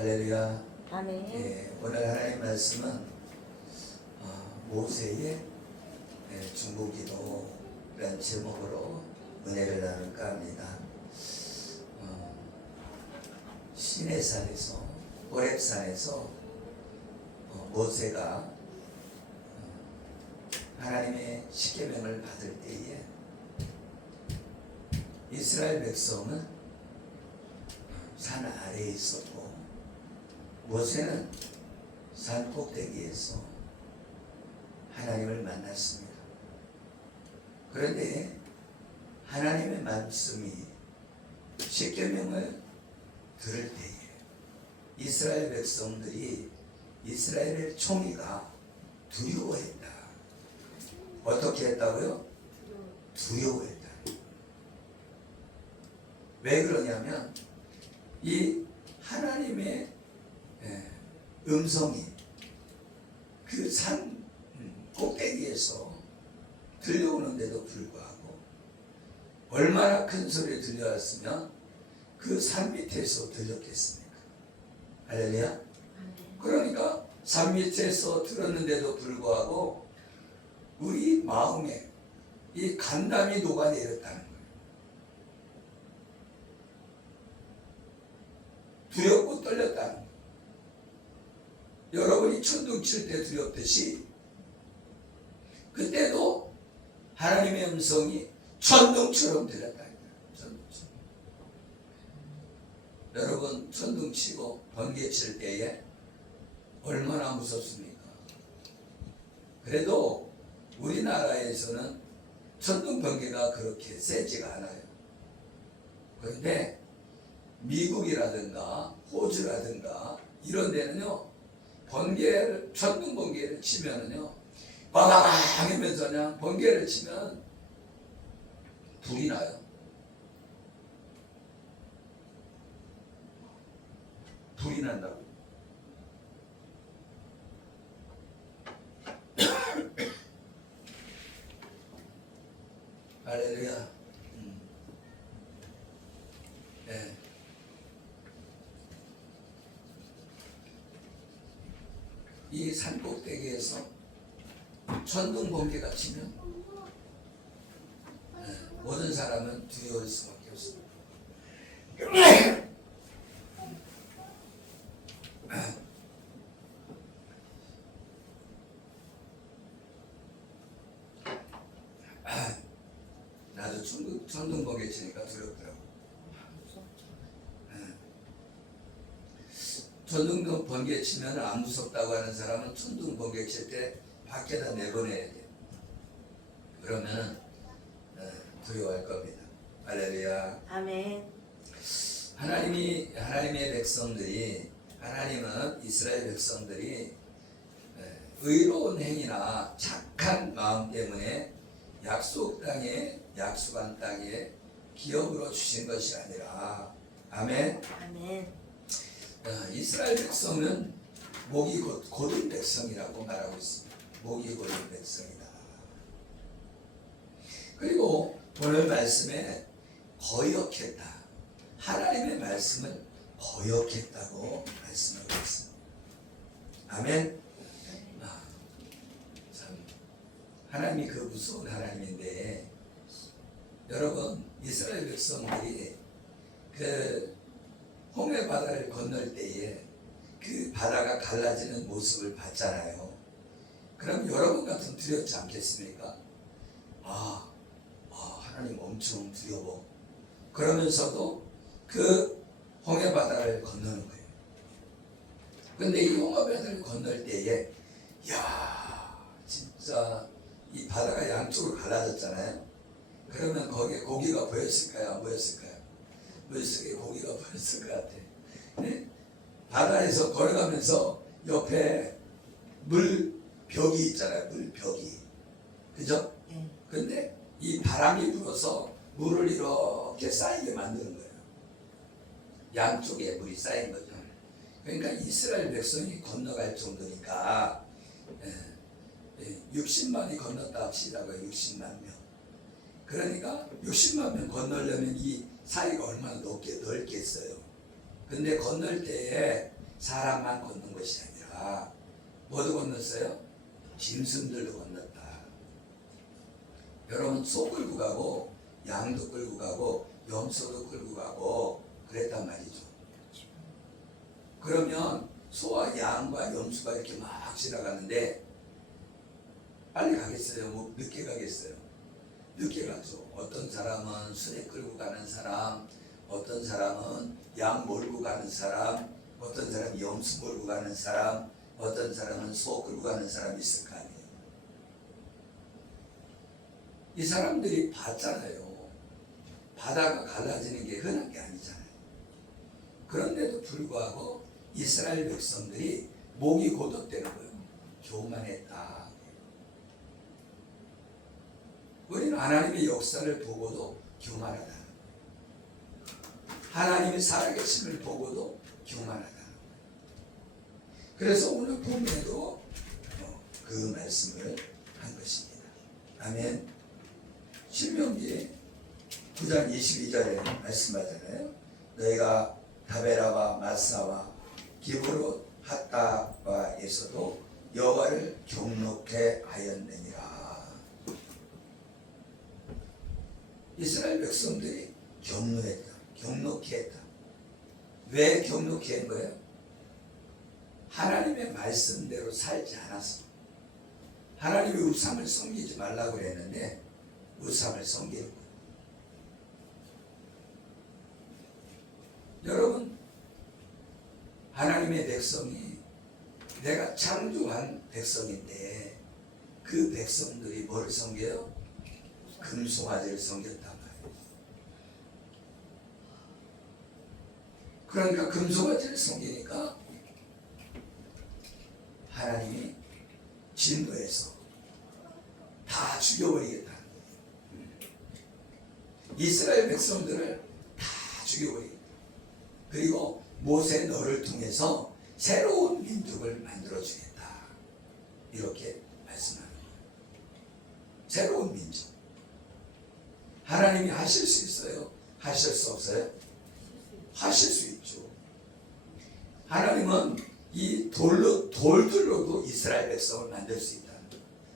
할렐루야. 아멘. 오늘 하나님의 말씀은 모세의 중보기도라는 제목으로 은혜를 나눌까 합니다. 시내산에서 호렙산에서 모세가 하나님의 십계명을 받을 때에 이스라엘 백성은 산 아래에 있었고 모세는 산 꼭대기에서 하나님을 만났습니다. 그런데 하나님의 말씀이 십계명을 들을 때에 이스라엘 백성들이 이스라엘의 총리가 두려워했다. 어떻게 했다고요? 두려워했다. 왜 그러냐면 이 하나님의 음성이 그 산 꼭대기에서 들려오는데도 불구하고 얼마나 큰 소리 들려왔으면 그 산 밑에서 들렸겠습니까? 할렐루야. 그러니까 산 밑에서 들었는데도 불구하고 우리 마음에 이 간담이 녹아내렸다는 거예요. 두렵고 떨렸다는 거예요. 여러분이 천둥 칠 때 두렵듯이 그때도 하나님의 음성이 천둥처럼 들렸다는 거예요. 천둥처럼. 여러분 천둥 치고 번개 칠 때에 얼마나 무섭습니까? 그래도 우리나라에서는 천둥 번개가 그렇게 세지가 않아요. 그런데 미국이라든가 호주라든가 이런 데는요, 천둥 번개를 치면은요, 빠바방 하면서 그냥 번개를 치면 불이 나요. 불이 난다고. 할렐루야. 네. 이 산 꼭대기에서 천둥 번개가 치면 모든 사람은 두려울 수밖에 없습니다. 나도 천둥 번개 치니까 두렵더라고. 천둥 번개 치면 안 무섭다고 하는 사람은 천둥 번개 칠 때 밖에다 내보내야 돼. 그러면 두려워할 겁니다. 할렐루야. 아멘. 하나님의 백성들이, 하나님은 이스라엘 백성들이 의로운 행위나 착한 마음 때문에 약속한 땅에 기업으로 주신 것이 아니라, 아멘. 아멘. 이스라엘 백성은 목이 곧은 백성이라고 말하고 있습니다. 목이 곧은 백성이다. 그리고 오늘 말씀에 거역했다. 하나님의 말씀을 거역했다고 말씀하고 있습니다. 아멘. 참 하나님이 그 무서운 하나님인데, 여러분 이스라엘 백성들이 그 홍해 바다를 건널 때에 그 바다가 갈라지는 모습을 봤잖아요. 그럼 여러분 같으면 두렵지 않겠습니까? 하나님 엄청 두려워. 그러면서도 그 홍해 바다를 건너는 거예요. 근데 이 홍해 바다를 건널 때에 진짜 이 바다가 양쪽으로 갈라졌잖아요. 그러면 거기에 고기가 보였을까요? 안 보였을까요? 물속에 고기가 보였을 것 같아. 네? 바다에서 걸어가면서 옆에 물벽이 있잖아요. 물벽이. 그죠? 근데 이 바람이 불어서 물을 이렇게 쌓이게 만드는 거예요. 양쪽에 물이 쌓인 거죠. 그러니까 이스라엘 백성이 건너갈 정도니까 60만이 건넜다 합시다가 60만 명. 그러니까 60만 명 건너려면 이 사이가 얼마나 넓겠어요. 근데 건널 때에 사람만 걷는 것이 아니라 뭐도 건넜어요? 짐승들도 건넜다. 여러분, 소 끌고 가고 양도 끌고 가고 염소도 끌고 가고 그랬단 말이죠. 그러면 소와 양과 염소가 이렇게 막 지나가는데 빨리 가겠어요? 뭐 늦게 가겠어요? 늦게 가죠. 어떤 사람은 수레 끌고 가는 사람, 어떤 사람은 양 몰고 가는 사람, 어떤 사람이 염소 몰고 가는 사람, 어떤 사람은 소 끌고 가는 사람이 있을 거 아니에요. 이 사람들이 봤잖아요. 바다가 갈라지는 게 흔한 게 아니잖아요. 그런데도 불구하고 이스라엘 백성들이 목이 고독되는 거예요. 교만했다. 우리는 하나님의 역사를 보고도 교만하다. 하나님의 살아계심을 보고도 교만하다. 그래서 오늘 본문에도 그 말씀을 한 것입니다. 아멘. 신명기 9장 22절에 말씀하잖아요. 너희가 다베라와 마사와 기브롯 핫다바에서도 여호와를 경록해 하였느니라. 이스라엘 백성들이 경록했다. 경록해 했다. 왜 경록해 한 거예요? 하나님의 말씀대로 살지 않아서. 하나님이 우상을 섬기지 말라고 그랬는데 우상을 섬기는 거예요. 여러분, 하나님의 백성이 내가 창조한 백성인데 그 백성들이 뭐를 섬겨요? 금송아지를 섬겼단 말이에요. 그러니까 금송아지를 섬기니까 하나님이 진노해서 다 죽여버리겠다. 이스라엘 백성들을 다 죽여버리겠다. 그리고 모세 너를 통해서 새로운 민족을 만들어주겠다. 이렇게 말씀하는 거예요. 새로운 민족. 하나님이 하실 수 있어요? 하실 수 없어요? 하실 수 있죠. 하나님은 이 돌들로도 이스라엘 백성을 만들 수 있다.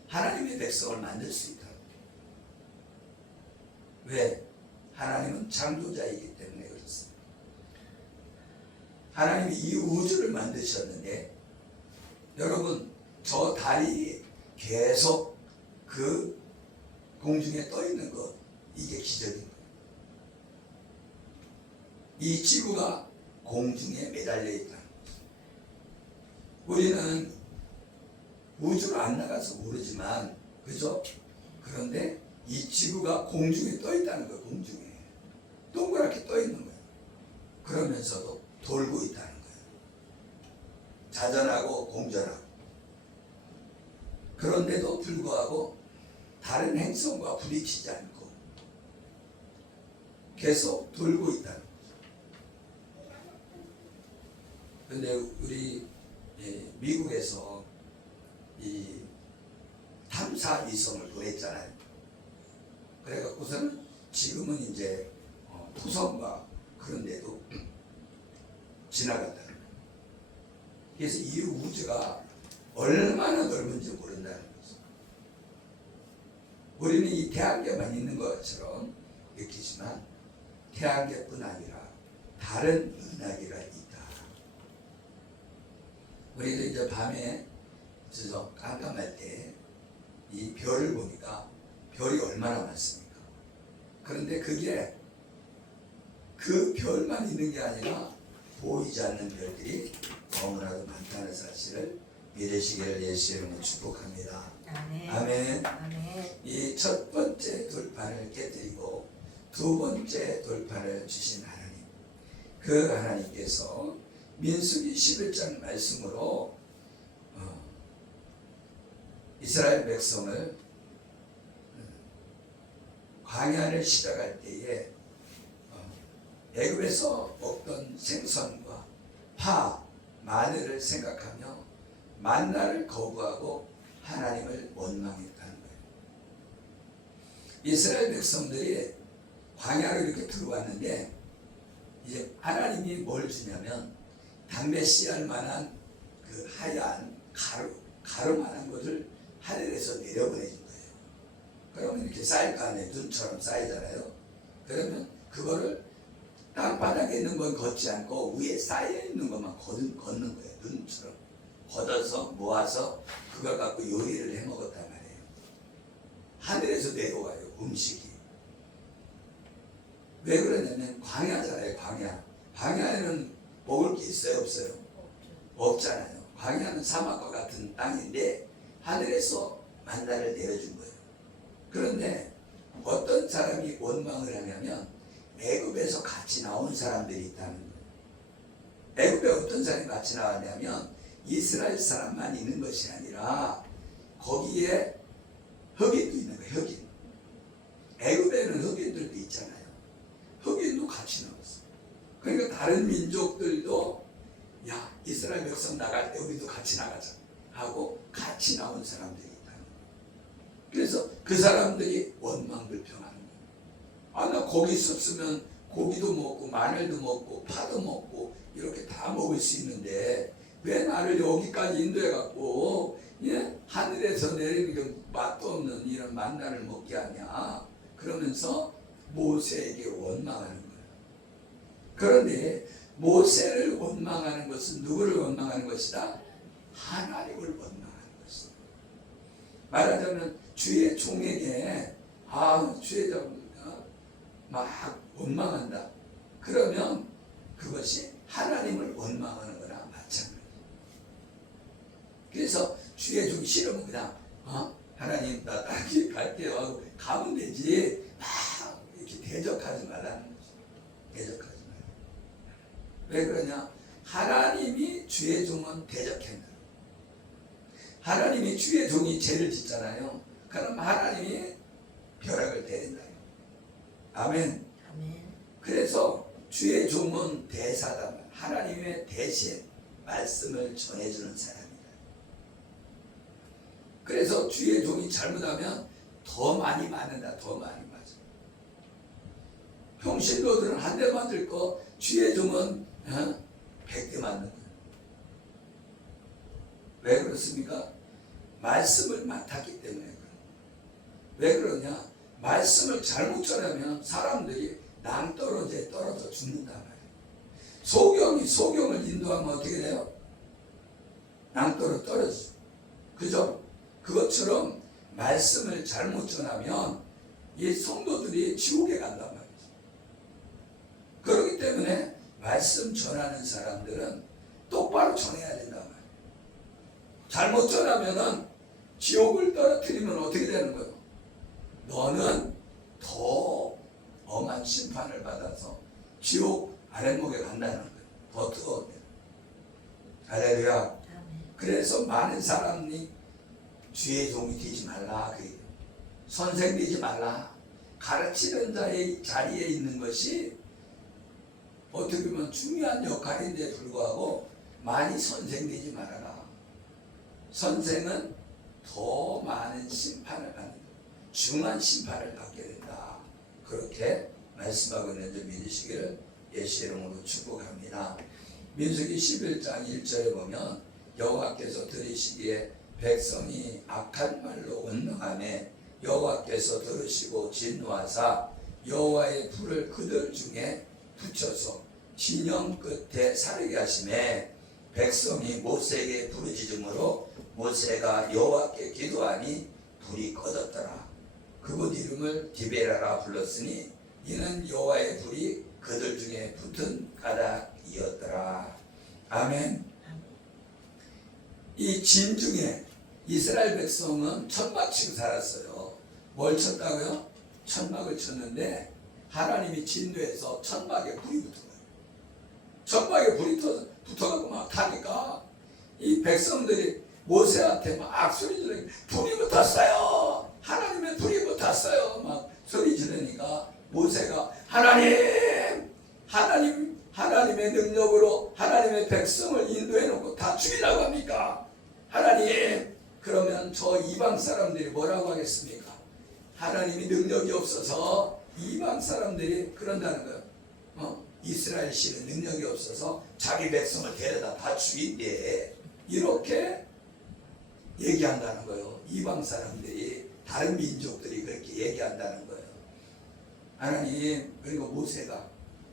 하나님의 백성을 만들 수 있다. 왜? 하나님은 창조자이기 때문에 그렇습니다. 하나님이 이 우주를 만드셨는데 여러분, 저 달이 계속 그 공중에 떠 있는 것, 이게 기적인 거예요. 이 지구가 공중에 매달려 있다는 거죠. 우리는 우주로 안 나가서 모르지만, 그죠? 그런데 이 지구가 공중에 떠 있다는 거예요. 공중에 동그랗게 떠 있는 거예요. 그러면서도 돌고 있다는 거예요. 자전하고 공전하고. 그런데도 불구하고 다른 행성과 부딪히지 않고 계속 돌고 있다는 거죠. 그런데 우리 미국에서 이 탐사 위성을 보냈잖아요. 그래갖고서는 지금은 이제 토성과 그런 데도 지나갔다는 거예요. 그래서 이 우주가 얼마나 넓은지 모른다는 거죠. 우리는 이 태양계만 있는 것처럼 느끼지만 태양계뿐 아니라 다른 은하계가 있다. 우리도 이제 밤에 깜깜할 때 이 별을 보니까 별이 얼마나 많습니까? 그런데 그게 그 별만 있는 게 아니라 보이지 않는 별들이 너무나도 많다는 사실을 믿으시기를 예수 이름으로 축복합니다. 아멘. 아멘. 아멘. 이 첫 번째 돌판을 깨뜨리고 두 번째 돌판을 주신 하나님, 그 하나님께서 민수기 11장 말씀으로 이스라엘 백성을 광야를 시작할 때에 애굽에서 먹던 생선과 파, 마늘을 생각하며 만나를 거부하고 하나님을 원망했다는 거예요. 이스라엘 백성들이 광야로 이렇게 들어왔는데 이제 하나님이 뭘 주냐면 담배 씨알 만한 그 하얀 가루만한 것을 하늘에서 내려보내준 거예요. 그러면 이렇게 쌓일 거 아니에요. 눈처럼 쌓이잖아요. 그러면 그거를 땅바닥에 있는 건 걷지 않고 위에 쌓여 있는 것만 걷는 거예요. 눈처럼 걷어서 모아서 그걸 갖고 요리를 해 먹었단 말이에요. 하늘에서 내려와요. 음식이. 왜 그러냐면 광야잖아요. 광야에는 먹을 게 있어요? 없어요? 없잖아요. 광야는 사막과 같은 땅인데 하늘에서 만나를 내려준 거예요. 그런데 어떤 사람이 원망을 하냐면 애굽에서 같이 나온 사람들이 있다는 거예요. 애굽에 어떤 사람이 같이 나왔냐면 이스라엘 사람만 있는 것이 아니라 거기에 흑인도 있는 거예요. 흑인. 애굽에는 흑인들도 있잖아요. 흑인도 같이 나왔어요. 그러니까 다른 민족들도 야 이스라엘 백성 나갈 때 우리도 같이 나가자 하고 같이 나온 사람들이 있다는 거예요. 그래서 그 사람들이 원망불평하는 거예요. 아, 나 거기 있었으면 고기도 먹고 마늘도 먹고 파도 먹고 이렇게 다 먹을 수 있는데 왜 나를 여기까지 인도해갖고 하늘에서 내리는 게 맛도 없는 이런 만나를 먹게 하냐 그러면서 모세에게 원망하는 거예요. 그런데 모세를 원망하는 것은 누구를 원망하는 것이다? 하나님을 원망하는 것이다. 말하자면 주의 종에게 주의 종 막 원망한다. 그러면 그것이 하나님을 원망하는 거나 마찬가지예요. 그래서 주의 종이 싫으면 그냥 하나님 나 딸기 갈게요 하고 가면 되지 막 이렇게 대적하지 말라는 거죠. 대적하지 말라. 왜 그러냐? 하나님이 주의 종은 대적한다. 하나님이 주의 종이 죄를 짓잖아요. 그럼 하나님이 벼락을 때린다. 아멘. 그래서 주의 종은 대사다. 하나님의 대신 말씀을 전해주는 사람이다. 그래서 주의 종이 잘못하면 더 많이 맞는다. 더 많이 맞아. 평신도들은 한 대 맞을 거 주의 종은 100대 맞는 거예요. 왜 그렇습니까? 말씀을 맡았기 때문에 그래요. 왜 그러냐? 말씀을 잘못 전하면 사람들이 낭떠러지에 떨어져 죽는단 말이에요. 소경을 인도하면 어떻게 돼요? 낭떠러 떨어지죠. 그죠? 그것처럼 말씀을 잘못 전하면 이 성도들이 지옥에 간단 말이죠. 그렇기 때문에 말씀 전하는 사람들은 똑바로 전해야 된단 말이에요. 잘못 전하면은 지옥을 떨어뜨리면 어떻게 되는 거예요? 너는 더 엄한 심판을 받아서 지옥 아랫목에 간다는 거예요. 더 뜨거워요. 할렐루야. 그래서 많은 사람이 주의 종이 되지 말라. 선생 되지 말라. 가르치는 자의 자리에 있는 것이 어떻게 보면 중요한 역할인데 불구하고 많이 선생 되지 말아라. 선생은 더 많은 심판을 받는 중한 심판을 받게 된다. 그렇게 말씀하고 있는 줄 믿으시기를 예수 이름으로 축복합니다. 민수기 11장 1절에 보면 여호와께서 들으시기에 백성이 악한 말로 원망하매 여호와께서 들으시고 진노하사 여호와의 불을 그들 중에 붙여서 진영 끝에 사르게 하시매 백성이 모세에게 부르짖음으로 모세가 여호와께 기도하니 불이 꺼졌더라. 그곳 이름을 디베라라 불렀으니 이는 여호와의 불이 그들 중에 붙은 까닭이었더라. 아멘. 이 진중에 이스라엘 백성은 천막 치고 살았어요. 뭘 쳤다고요? 천막을 쳤는데 하나님이 진노해서 천막에 불이 붙은 거예요. 천막에 불이 붙어가지고 막 타니까 이 백성들이 모세한테 막 소리 지르니까 불이 붙었어요. 하나님의 불이 붙었어요. 막 소리 지르니까 모세가 하나님의 능력으로 하나님의 백성을 인도해 놓고 다 죽이라고 합니까? 하나님, 그러면 저 이방 사람들이 뭐라고 하겠습니까? 하나님이 능력이 없어서 이방 사람들이 그런다는 거예요. 이스라엘 씨는 능력이 없어서 자기 백성을 데려다 다 죽인대. 이렇게 얘기한다는 거예요. 이방 사람들이, 다른 민족들이 그렇게 얘기한다는 거예요. 하나님, 그리고 모세가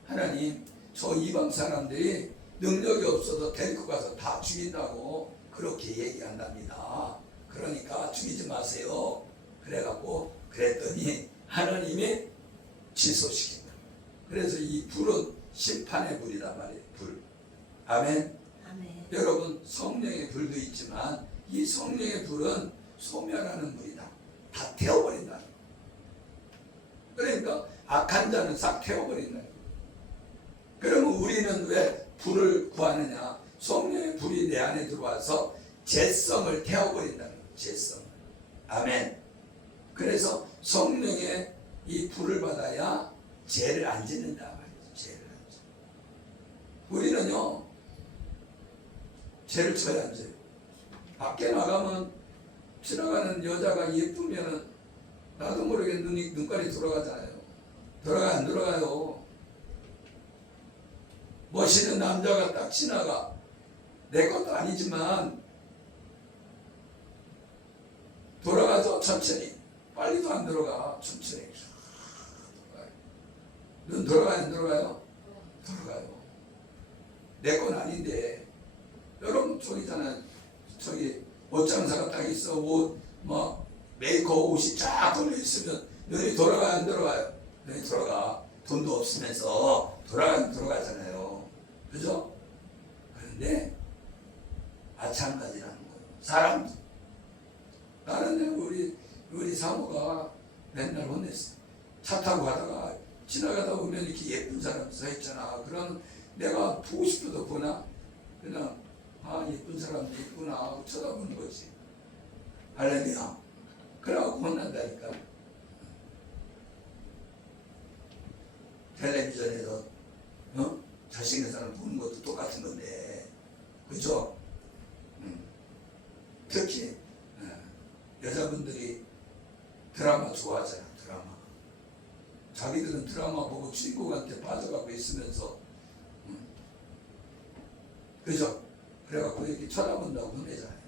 하나님, 저 이방 사람들이 능력이 없어서 데리고 가서 다 죽인다고 그렇게 얘기한답니다. 그러니까 죽이지 마세요. 그랬더니 하나님이 취소시킨다. 그래서 이 불은 심판의 불이란 말이에요. 불. 아멘. 아멘. 여러분, 성령의 불도 있지만 이 성령의 불은 소멸하는 불이다. 다 태워버린다. 그러니까 악한 자는 싹 태워버린다. 그러면 우리는 왜 불을 구하느냐? 성령의 불이 내 안에 들어와서 죄성을 태워버린다는 거예요. 죄성. 아멘. 그래서 성령의 이 불을 받아야 죄를 안 짓는다 말이죠. 죄를 안 짓. 우리는요, 죄를 쳐야 안 져요. 밖에 나가면 지나가는 여자가 예쁘면은 나도 모르게 눈깔이 돌아가잖아요. 돌아가 안 돌아가요. 멋있는 남자가 딱 지나가. 내 것도 아니지만 돌아가서 천천히. 빨리도 안 들어가. 천천히. 눈 돌아가요? 안 돌아가요? 돌아가요. 내 건 아닌데. 여러분 저기잖아요. 저기 옷장사가 딱 있어. 옷, 뭐 메이크업 옷이 쫙 걸려 있으면 눈이 돌아가요? 안 돌아가요? 눈이 돌아가. 돈도 없으면서 돌아가잖아요. 그죠? 그런데 마찬가지라는 거예요. 사람. 나는 우리 사모가 맨날 혼냈어. 차 타고 가다가 지나가다 보면 이렇게 예쁜 사람 서 있잖아. 그럼 내가 보고 싶어도 보나? 그냥 예쁜 사람도 있구나 하고 쳐다보는 거지. 할렐루야. 그래갖고 혼난다니까. 텔레비전에서 잘생긴 사람 보는 것도 똑같은 건데, 그죠? 특히 여자분들이 드라마 좋아하잖아. 드라마. 자기들은 드라마 보고 주인공한테 빠져가고 있으면서, 그죠? 그래갖고 이렇게 쳐다본다고 혼내잖아요.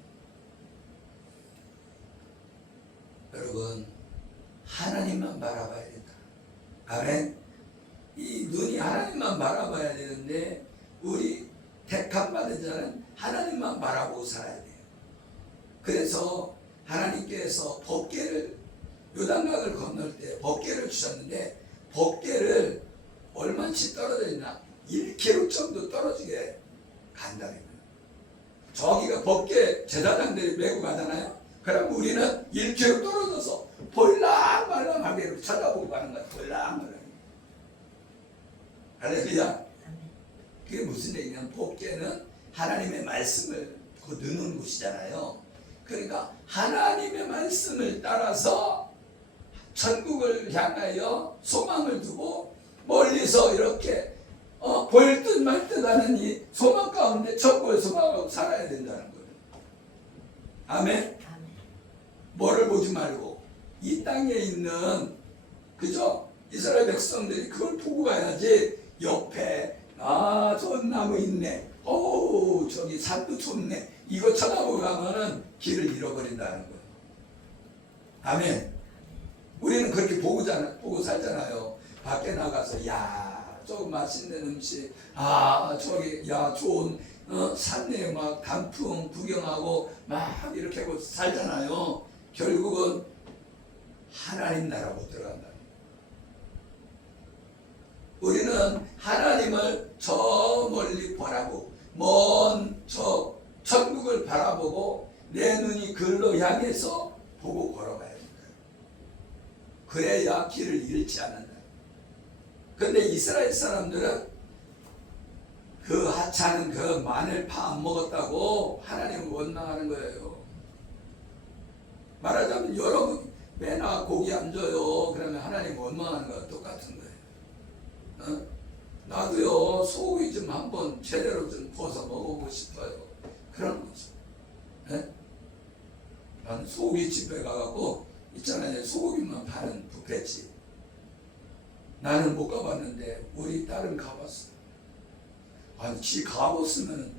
여러분, 하나님만 바라봐야 된다. 아멘. 이 눈이 하나님만 바라봐야 되는데, 우리 택함받은 자는 하나님만 바라보고 살아야 돼요. 그래서 하나님께서 법궤를, 요단강을 건널 때 법궤를 주셨는데, 법궤를 얼마씩 떨어져 있나? 1km 정도 떨어지게 간다는 거예요. 저기가 법궤 제사장들이 메고 가잖아요. 그럼 우리는 1km 떨어져서 볼랑말랑하게 쳐다보고 가는 거야. 볼랑말랑. 할렐루야. 그게 무슨 얘기냐면, 법궤는 하나님의 말씀을 넣는 곳이잖아요. 그러니까 하나님의 말씀을 따라서 천국을 향하여 소망을 두고 멀리서 이렇게 보일 듯 말 듯 하는 이 소망 가운데 천국을 소망하고 살아야 된다는 거예요. 아멘. 뭐를 보지 말고 이 땅에 있는, 그죠? 이스라엘 백성들이 그걸 보고 가야지. 옆에 저 나무 있네. 저기 산도 좋네. 이거 쳐다보고 가면은 길을 잃어버린다는 거예요. 아멘. 우리는 그렇게 보고 살잖아요. 밖에 나가서 저거 맛있는 음식, 저기 좋은 산에 막 단풍 구경하고 막 이렇게 하고 살잖아요. 결국은 하나님 나라 못 들어간다. 우리는 하나님을 저 멀리 바라보고 먼 저 천국을 바라보고 내 눈이 글로 향해서 보고 걸어가야 된다. 그래야 길을 잃지 않는다. 그런데 이스라엘 사람들은 그 하찮은 그 마늘파 안 먹었다고 하나님을 원망하는 거예요. 말하자면 여러분 매나 고기 안 줘요. 그러면 하나님 원망하는 거랑 똑같은 거예요. 나도요 소고기 좀 한번 제대로 좀 구워서 먹어보고 싶어요. 그런 거죠. 나는 소고기 집에 가갖고 있잖아요. 소고기만 파는 뷔페집. 나는 못 가봤는데 우리 딸은 가봤어. 아니 지 가고 쓰면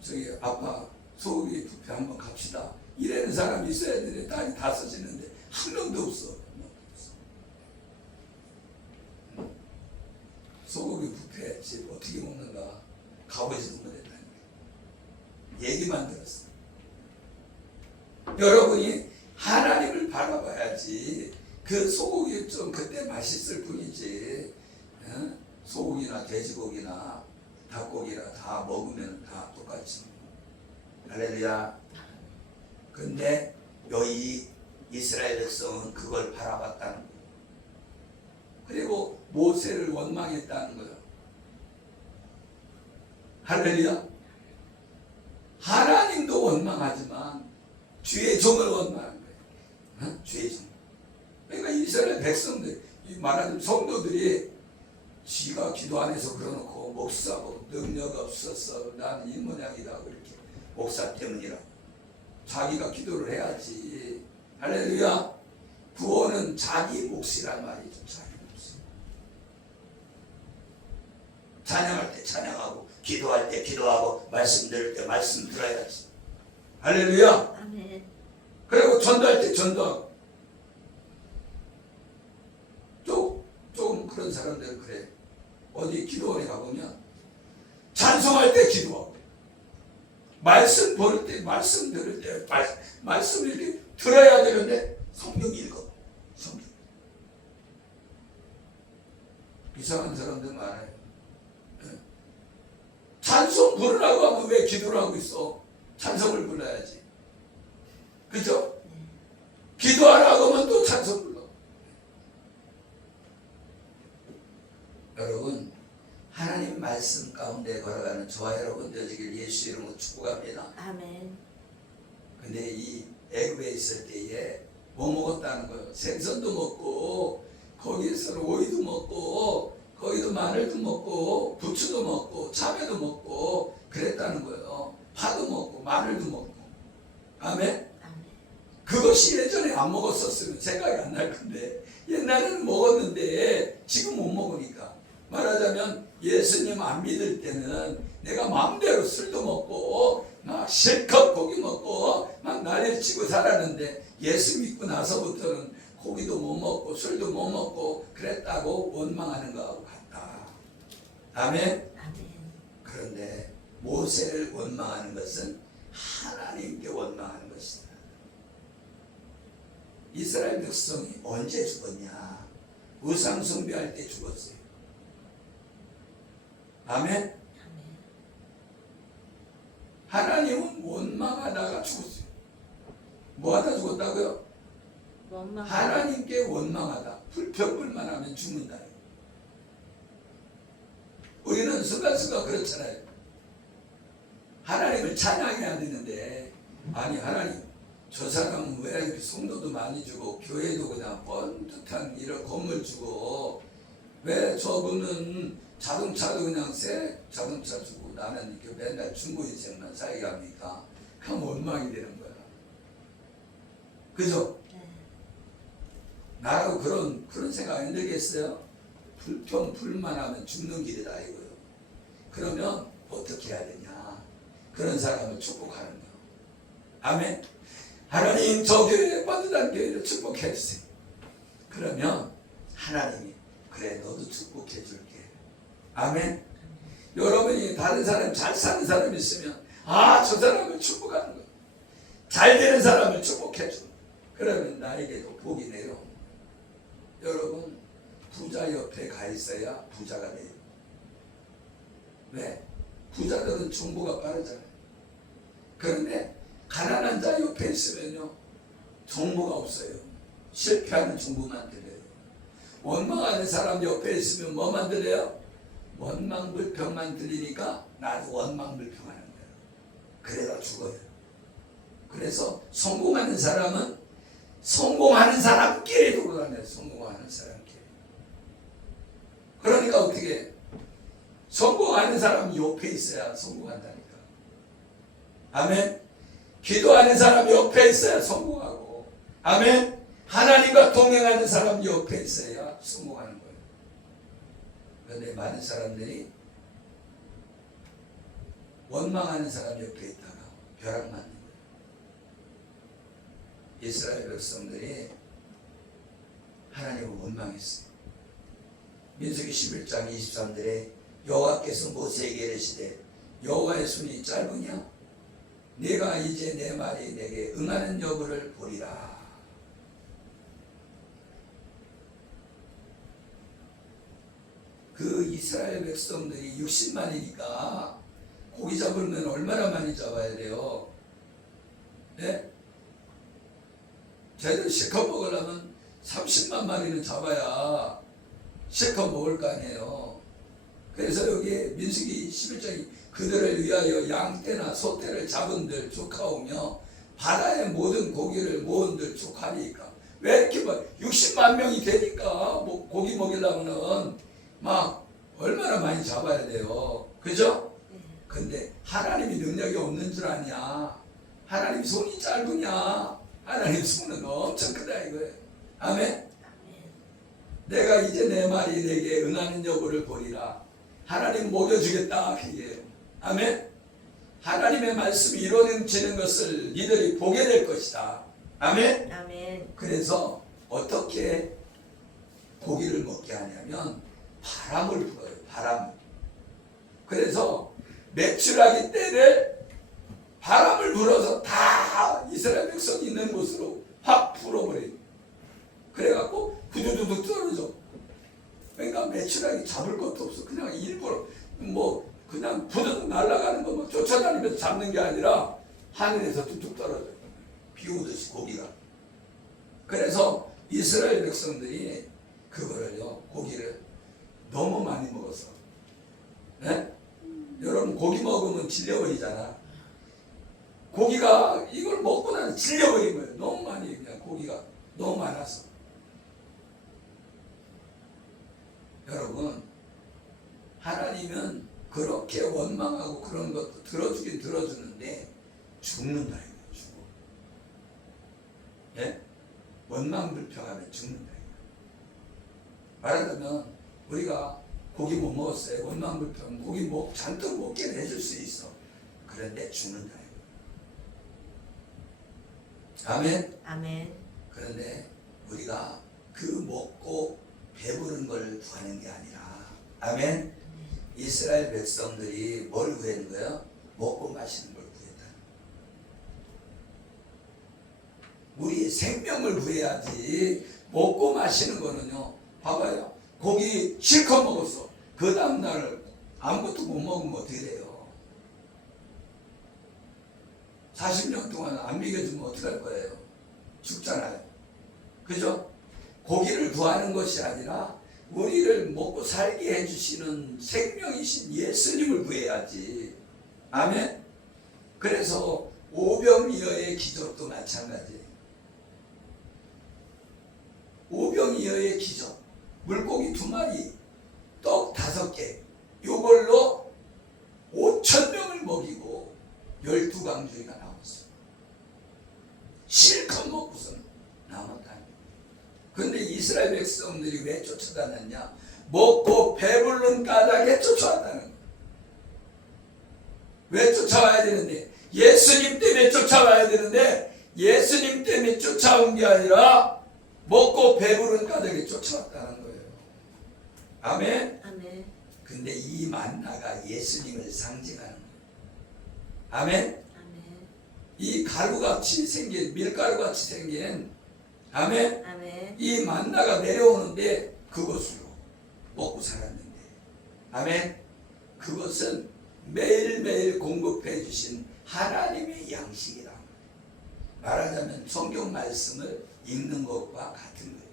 저기 아빠 소고기 뷔페 한번 갑시다 이래는 사람이 있어야 되는데 딸이 다 써지는데 한 명도 없어. 소고기 뷔페 집 어떻게 먹는가 가보지도 못했다니 얘기만 들었어. 여러분이 하나님을 바라봐야지. 그 소고기 좀 그때 맛있을 뿐이지 소고기나 돼지고기나 닭고기나 다 먹으면 다 똑같지. 할렐루야. 근데 여기 이스라엘 백성은 그걸 바라봤다는 거예요. 그리고 모세를 원망했다는 거예요. 할렐루야. 하나님도 원망하지만 주의 종을 원망한 거예요. 주의 종. 그러니까 이스라엘 백성들, 말하자면 성도들이 지가 기도 안 해서 그러놓고 목사고 능력 없어서 나는 이 모양이다 그렇게 목사 때문이라고 자기가 기도를 해야지. 할렐루야. 구원은 자기 몫이란 말이죠. 자기 몫. 찬양할 때 찬양하고 기도할 때 기도하고 말씀 들을 때 말씀 들어야지. 할렐루야. 아멘. 그리고 전도할 때 전도하고. 좀 그런 사람들은 그래. 어디 기도원에 가보면 찬송할 때 기도하고 말씀 보를 때 말씀 들을 때 말씀 이렇게 들어야 되는데 성경 읽어. 성경. 이상한 사람들 많아요. 찬송 부르라고 하면 왜 기도를 하고 있어? 찬송을 불러야지. 그죠? 기도하라고 하면 또 찬송 불러. 여러분, 하나님 말씀 가운데 걸어가는 저와 여러분 되시길 예수 이름으로 축복합니다. 아멘. 근데 이 애굽에 있을 때에 뭐 먹었다는 거예요? 생선도 먹고 거기에서는 오이도 먹고 거기도 마늘도 먹고 부추도 먹고 참외도 먹고 그랬다는 거예요. 파도 먹고 마늘도 먹고. 아멘? 아멘. 그것이 예전에 안 먹었었으면 생각이 안 날 건데 옛날에는 먹었는데 지금 못 먹으니까. 말하자면 예수님 안 믿을 때는 내가 마음대로 술도 먹고 막 실컷 고기 먹고 막 난리를 치고 살았는데 예수 믿고 나서부터는 고기도 못 먹고 술도 못 먹고 그랬다고 원망하는 거하고 같다. 아멘? 아멘. 그런데 모세를 원망하는 것은 하나님께 원망하는 것이다. 이스라엘 백성이 언제 죽었냐? 우상 숭배할 때 죽었어요. 아멘? 하나님은 원망하다가 죽었어요. 뭐하다 죽었다고요? 원망. 하나님께 원망하다. 불평불만하면 죽는다. 우리는 순간순간 그렇잖아요. 하나님을 찬양해야 되는데 아니 하나님 저 사람은 왜 이렇게 성도도 많이 주고 교회도 그냥 번듯한 이런 건물 주고 왜 저분은 자동차도 그냥 새 자동차 주고 나는 이렇게 맨날 중고 인생만 살아갑니까? 그냥 원망이 되는 거야. 그죠? 네. 나라고 그런 생각 안 들겠어요? 불평 불만하면 죽는 길이다 이거요. 그러면 어떻게 해야 되냐? 그런 사람을 축복하는 거예요. 아멘. 하나님 저 교회 번듯한 교회를 축복해 주세요. 그러면 하나님이 그래 너도 축복해 줄게. 아멘. 여러분이 다른 사람 잘 사는 사람이 있으면 저 사람을 축복하는 거예요. 잘 되는 사람을 축복해 줘. 그러면 나에게도 복이 내려. 여러분 부자 옆에 가 있어야 부자가 돼요. 왜? 부자들은 정보가 빠르잖아요. 그런데 가난한 자 옆에 있으면요 정보가 없어요. 실패하는 정보만 들려요. 원망하는 사람 옆에 있으면 뭐만 들려요? 원망불평만 들리니까 나도 원망불평하는 거예요. 그래가 죽어요. 그래서 성공하는 사람은 성공하는 사람끼리 돌아다녀요. 성공하는 사람끼리. 그러니까 어떻게 해? 성공하는 사람이 옆에 있어야 성공한다니까. 아멘. 기도하는 사람이 옆에 있어야 성공하고. 아멘. 하나님과 동행하는 사람이 옆에 있어야 성공하는 거예요. 그런데 많은 사람들이 원망하는 사람 옆에 있다가 벼락 맞는 거예요. 이스라엘 백성들이 하나님을 원망했어요. 민수기 11장 23절에 여호와께서 모세에게 이르시되 여호와의 손이 짧으냐? 네가 이제 내 말이 내게 응하는 여부를 보리라. 그 이스라엘 백성들이 60만이니까 고기 잡으면 얼마나 많이 잡아야 돼요? 네? 제대로 실컷 먹으려면 30만 마리는 잡아야 실컷 먹을 거 아니에요. 그래서 여기 민수기 11장이 그들을 위하여 양떼나 소떼를 잡은들 족하오며 바다의 모든 고기를 모은들 족하니까. 왜 이렇게 막 60만 명이 되니까 뭐 고기 먹이려면은 막 얼마나 많이 잡아야 돼요. 그죠? 근데 하나님이 능력이 없는 줄 아냐? 하나님 손이 짧으냐? 하나님 손은 엄청 크다 이거예요. 아멘? 내가 이제 내 말이 내게 응하는 여부를 보리라. 하나님 먹여주겠다 그게요. 아멘? 하나님의 말씀이 이루어지는 것을 니들이 보게 될 것이다. 아멘? 아멘. 그래서 어떻게 고기를 먹게 하냐면 바람을 불어요. 바람을. 그래서 메추라기 떼를 바람을 불어서 다 이스라엘 백성이 있는 곳으로 확 불어버려요. 그래갖고 구두두둑 떨어져. 그러니까 메추라기 잡을 것도 없어. 그냥 일부러 뭐 그냥 부드덕 날아가는 거 뭐 쫓아다니면서 잡는 게 아니라 하늘에서 뚝뚝 떨어져. 비 오듯이 고기가. 그래서 이스라엘 백성들이 그거를요, 고기를 너무 많이 먹었어. 네? 여러분 고기 먹으면 질려버리잖아. 고기가 이걸 먹고 나서 질려버린 거예요. 너무 많이 그냥 고기가 너무 많았어. 여러분 하나님은 그렇게 원망하고 그런 것도 들어주긴 들어주는데 죽는다 이거예요. 죽어. 예? 원망불평하면 죽는다 이거예요. 말하자면 우리가 고기 못 먹었어요. 원망불평 고기 잔뜩 먹게 해줄 수 있어. 그런데 죽는다 이거예요. 아멘? 아멘. 그런데 우리가 그 먹고 배부른 걸 구하는 게 아니라, 아멘? 이스라엘 백성들이 뭘 구했는 거예요? 먹고 마시는 걸 구했다. 우리 생명을 구해야지. 먹고 마시는 거는요, 봐봐요. 고기 실컷 먹었어. 그 다음날 아무것도 못 먹으면 어떻게 돼요? 40년 동안 안 먹여주면 어떡할 거예요? 죽잖아요. 그죠? 고기를 구하는 것이 아니라 우리를 먹고 살게 해주시는 생명이신 예수님을 구해야지. 아멘? 그래서 오병이어의 기적도 마찬가지예요. 오병이어의 기적. 물고기 2마리, 떡 5개. 이걸로 5,000명을 먹이고 12강주리가 나왔어요. 실컷 먹고서는 남았다. 그런데 이스라엘 백성들이 왜 쫓아다녔냐? 먹고 배부른 까닭에 쫓아왔다는 거예요. 왜 쫓아와야 되는데? 예수님 때문에 쫓아와야 되는데 예수님 때문에 쫓아온 게 아니라 먹고 배부른 까닭에 쫓아왔다는 거예요. 아멘? 아멘. 근데 이 만나가 예수님을 상징하는 거예요. 아멘? 아멘. 이 가루같이 생긴, 밀가루같이 생긴, 아멘? 아멘. 이 만나가 내려오는데 그것으로 먹고 살았는데, 아멘? 그것은 매일매일 공급해 주신 하나님의 양식이라. 말하자면 성경 말씀을 읽는 것과 같은 거예요.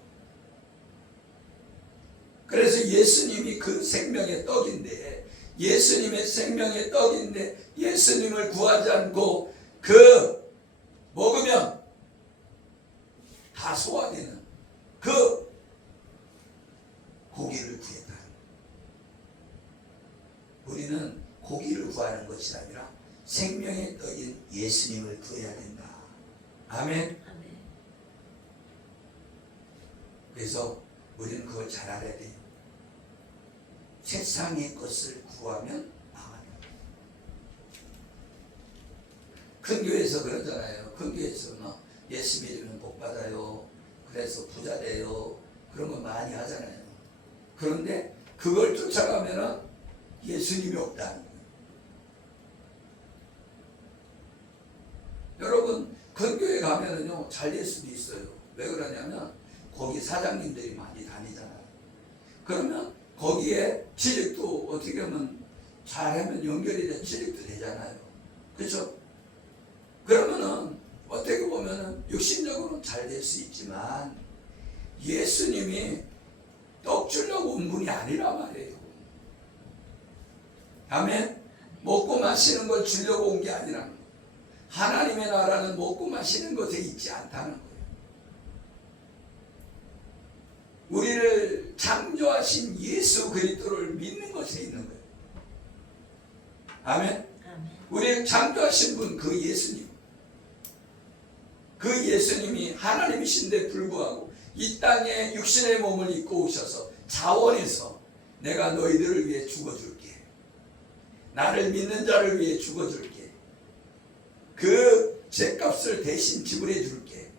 그래서 예수님이 그 생명의 떡인데, 예수님의 생명의 떡인데 예수님을 구하지 않고 그 먹으면 다 소화되는 그 고기를 구했다. 우리는 고기를 구하는 것이 아니라 생명의 떡인 예수님을 구해야 된다. 아멘. 아멘. 그래서 우리는 그걸 잘 알아야 돼요. 세상의 것을 구하면 망한다. 큰 교회에서 그러잖아요. 큰 교회에서 막 예수 믿으면 복 받아요. 그래서 부자 돼요. 그런 거 많이 하잖아요. 그런데 그걸 쫓아가면은 예수님이 없다는 거예요. 여러분 큰 교회 가면은요 잘 될 수도 있어요. 왜 그러냐면 거기 사장님들이 많이 다니잖아요. 그러면 거기에 취직도 어떻게 하면 잘하면 연결이 돼 취직도 되잖아요. 그렇죠? 그러면은 어떻게 보면은 육신적으로 잘 될 수 있지만 예수님이 떡 주려고 온 분이 아니라 말이에요. 아멘. 먹고 마시는 걸 주려고 온 게 아니라 하나님의 나라는 먹고 마시는 것에 있지 않다는 거예요. 우리를 창조하신 예수 그리스도를 믿는 것에 있는 거예요. 아멘. 우리를 창조하신 분 그 예수님. 그 예수님이 하나님이신데 불구하고 이 땅에 육신의 몸을 입고 오셔서 자원해서 내가 너희들을 위해 죽어줄게. 나를 믿는 자를 위해 죽어줄게. 그 죄값을 대신 지불해 줄게.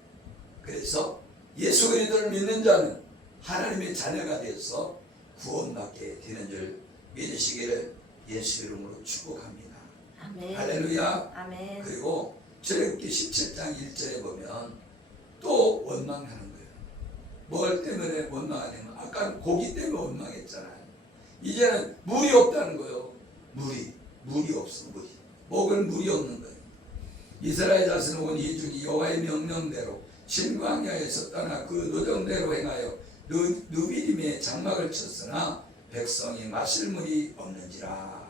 그래서 예수 그리스도를 믿는 자는 하나님의 자녀가 되어서 구원받게 되는 줄 믿으시기를 예수 이름으로 축복합니다. 아멘. 할렐루야. 아멘. 그리고 출애굽기 17장 1절에 보면 또 원망하는 거예요. 뭘 때문에 원망하냐면 아까는 고기 때문에 원망했잖아요. 이제는 물이 없다는 거예요. 물이 없어. 먹을 물이 없는 거예요. 이스라엘 자손은 온 이주기 여호와의 명령대로 신광야에서 떠나 그 노정대로 행하여 누비림에 장막을 쳤으나 백성이 마실 물이 없는지라.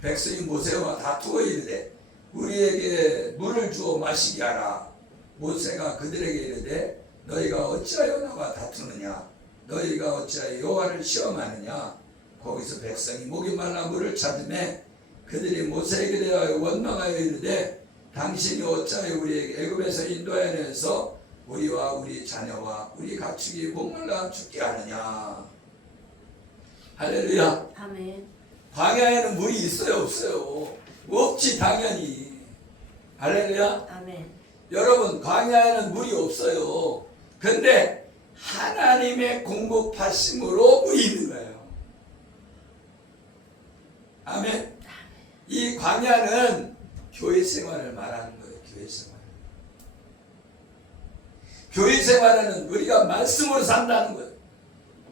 백성이 모세와 다투어 이르되 우리에게 물을 주어 마시게 하라. 모세가 그들에게 이르되 너희가 어찌하여 나와 다투느냐. 너희가 어찌하여 여호와를 시험하느냐. 거기서 백성이 목이 말라 물을 찾으매 그들이 모세에게 대하여 원망하여 이르되 당신이 어찌하여 우리에게 애굽에서 인도하여 내서 우리와 우리 자녀와 우리 가축이 목말라 죽게 하느냐. 할렐루야. 아멘. 광야에는 물이 있어요 없어요? 없지 당연히. 할렐루야. 아멘. 여러분 광야에는 물이 없어요. 근데 하나님의 공급하심으로 물이 있는 거예요. 아멘. 이 광야는 교회 생활을 말하는 거예요. 교회 생활. 교회 생활은 우리가 말씀으로 산다는 거예요.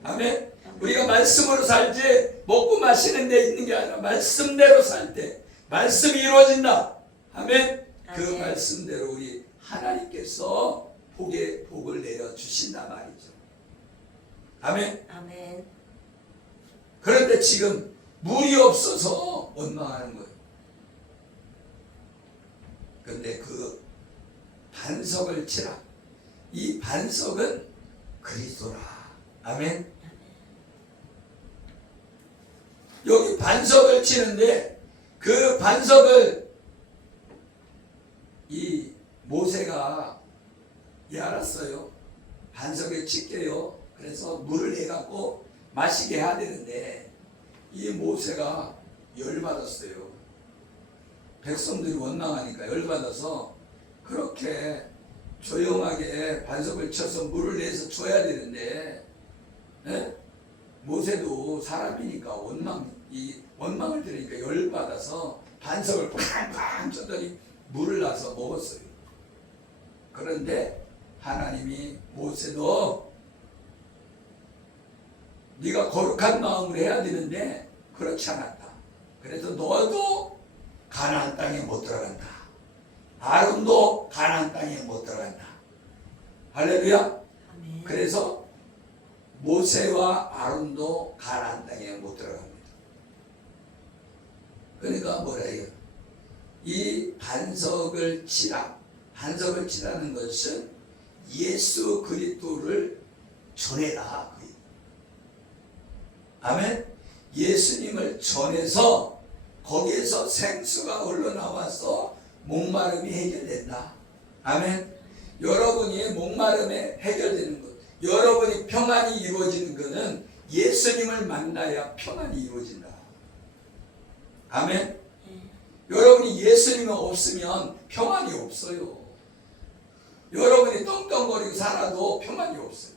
아멘. 우리가 말씀으로 살지 먹고 마시는 데 있는 게 아니라 말씀대로 살 때 말씀이 이루어진다. 아멘. 그 말씀대로 우리 하나님께서 복을 내려 주신다 말이죠. 아멘. 아멘. 그런데 지금 물이 없어서 원망하는 거예요. 그런데 그 반석을 치라. 이 반석은 그리스도라. 아멘. 여기 반석을 치는데 그 반석을 이 모세가 알았어요. 반석에 칠게요. 그래서 물을 내갖고 마시게 해야 되는데 이 모세가 열받았어요. 백성들이 원망하니까 열받아서 그렇게 조용하게 반석을 쳐서 물을 내서 줘야 되는데 모세도 사람이니까 원망을 들으니까 열받아서 반석을 팡팡 쳤더니 물을 놔서 먹었어요. 그런데 하나님이 모세도 네가 거룩한 마음으로 해야 되는데 그렇지 않았다. 그래서 너도 가나안 땅에 못 들어간다. 아론도 가나안 땅에 못 들어간다. 할렐루야. 아멘. 그래서 모세와 아론도 가나안 땅에 못 들어갑니다. 그러니까 뭐라 해요? 이 반석을 치라. 반석을 치라는 것은 예수 그리스도를 전해라. 아멘. 예수님을 전해서 거기에서 생수가 흘러나와서 목마름이 해결된다. 아멘. 여러분이 목마름이 해결되는 것, 여러분이 평안이 이루어지는 것은 예수님을 만나야 평안이 이루어진다. 아멘. 여러분이 예수님이 없으면 평안이 없어요. 여러분이 떵떵거리고 살아도 평안이 없어요.